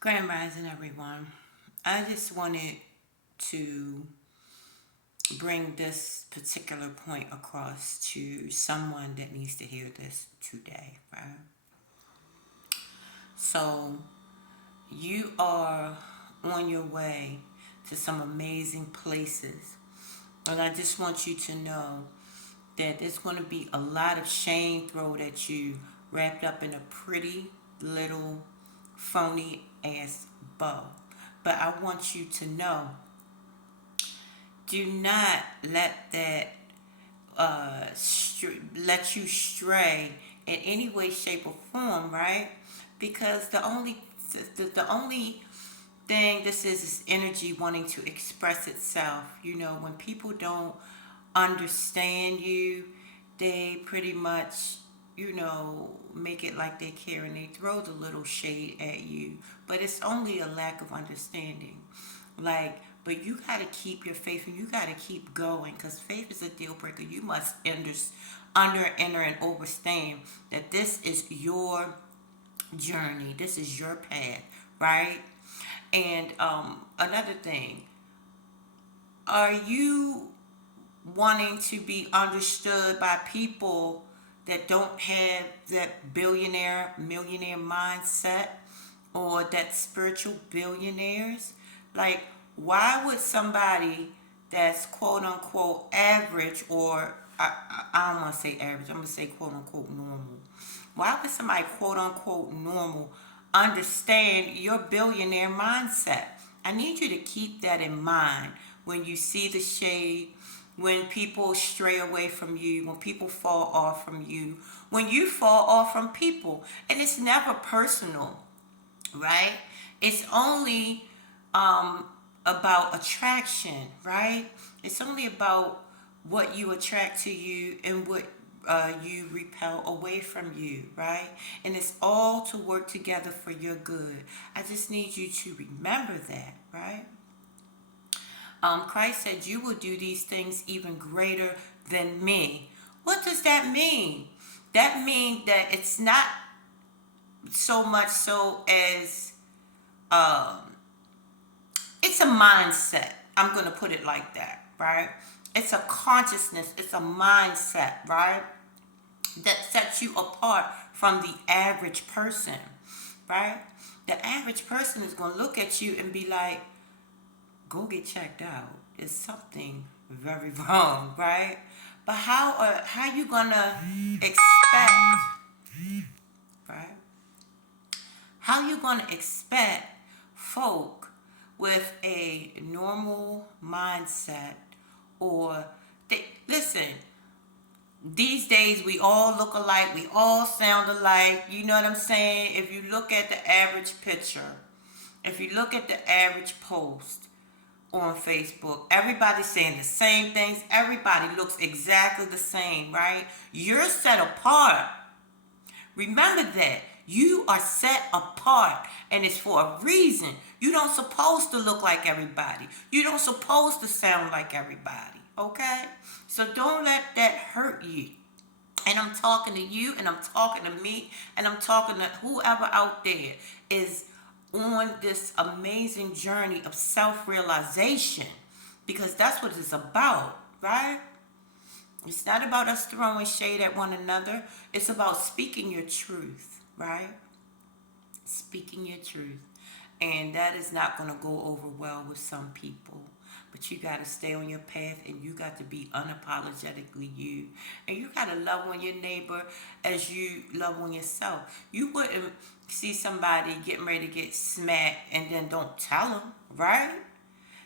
Grand Rising, everyone. I just wanted to bring this particular point across to someone that needs to hear this today, right? So, you are on your way to some amazing places. And I just want you to know that there's going to be a lot of shame thrown at you wrapped up in a pretty little phony ass bow. But I want you to know, do not let that let you stray in any way, shape, or form, right? Because the only thing this is energy wanting to express itself. You know, when people don't understand you, they pretty much, make it like they care and they throw the little shade at you. But it's only a lack of understanding. But you got to keep your faith and you got to keep going because faith is a deal breaker. You must enter, and understand that this is your journey. This is your path, right? And another thing, are you wanting to be understood by people that don't have that billionaire, millionaire mindset or that spiritual billionaires? Like, why would somebody that's quote unquote average, or I don't want to say average, I'm going to say quote unquote normal. Why would somebody quote unquote normal understand your billionaire mindset? I need you to keep that in mind when you see the shade, when people stray away from you, when people fall off from you, when you fall off from people. And it's never personal, right? It's only about attraction, right? It's only about what you attract to you and what you repel away from you, right? And it's all to work together for your good. I just need you to remember that, right? Christ said, "You will do these things even greater than me." What does that mean? That means that it's not so much so as it's a mindset. I'm going to put it like that, right? It's a consciousness, it's a mindset, right? That sets you apart from the average person, right? The average person is going to look at you and be like, go get checked out. There's something very wrong, right? But how you going to expect, right? How you going to expect folk with a normal mindset or listen, these days we all look alike, we all sound alike, you know what I'm saying? If you look at the average picture, if you look at the average post on Facebook, everybody's saying the same things, everybody looks exactly the same, right? You're set apart. Remember that. You are set apart and it's for a reason. You don't supposed to look like everybody. You don't supposed to sound like everybody. Okay? So don't let that hurt you. And I'm talking to you and I'm talking to me and I'm talking to whoever out there is on this amazing journey of self-realization, because that's what it's about, right? It's not about us throwing shade at one another. It's about speaking your truth, right? Speaking your truth. And that is not going to go over well with some people. But you got to stay on your path and you got to be unapologetically you. And you got to love on your neighbor as you love on yourself. You wouldn't see somebody getting ready to get smacked and then don't tell them, right?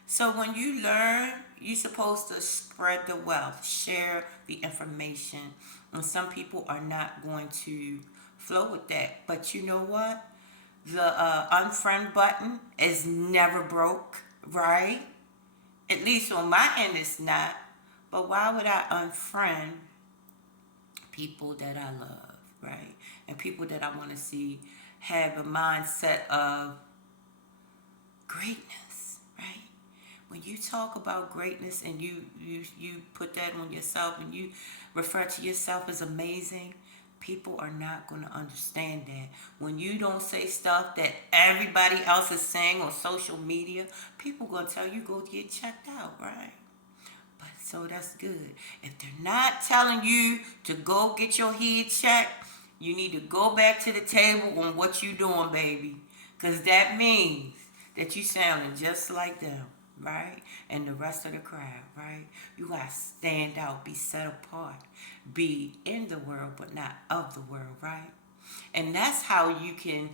So when you learn, you're supposed to spread the wealth, share the information. And some people are not going to flow with that. But you know what? The unfriend button is never broke, right? At least on my end, it's not. But why would I unfriend people that I love, right? And people that I want to see have a mindset of greatness, right? When you talk about greatness and you put that on yourself and you refer to yourself as amazing, People are not going to understand that. When you don't say stuff that everybody else is saying on social media, people going to tell you go get checked out, right? But so that's good. If they're not telling you to go get your head checked, you need to go back to the table on what you doing, baby. Because that means that you sounding just like them, right? And the rest of the crowd, right? You got to stand out, be set apart, be in the world, but not of the world, right? And that's how you can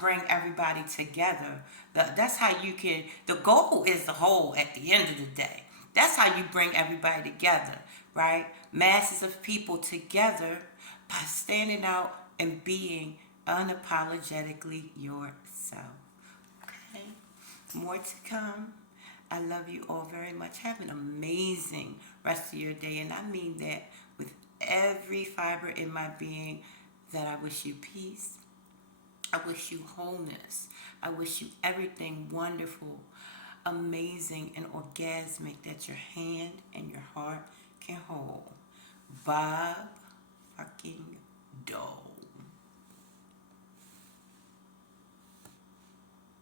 bring everybody together. That's how you can, the goal is the whole at the end of the day. That's how you bring everybody together, right? Masses of people together by standing out and being unapologetically yourself. Okay? More to come. I love you all very much. Have an amazing rest of your day. And I mean that with every fiber in my being, that I wish you peace. I wish you wholeness. I wish you everything wonderful, amazing, and orgasmic that your hand and your heart can hold. Bob fucking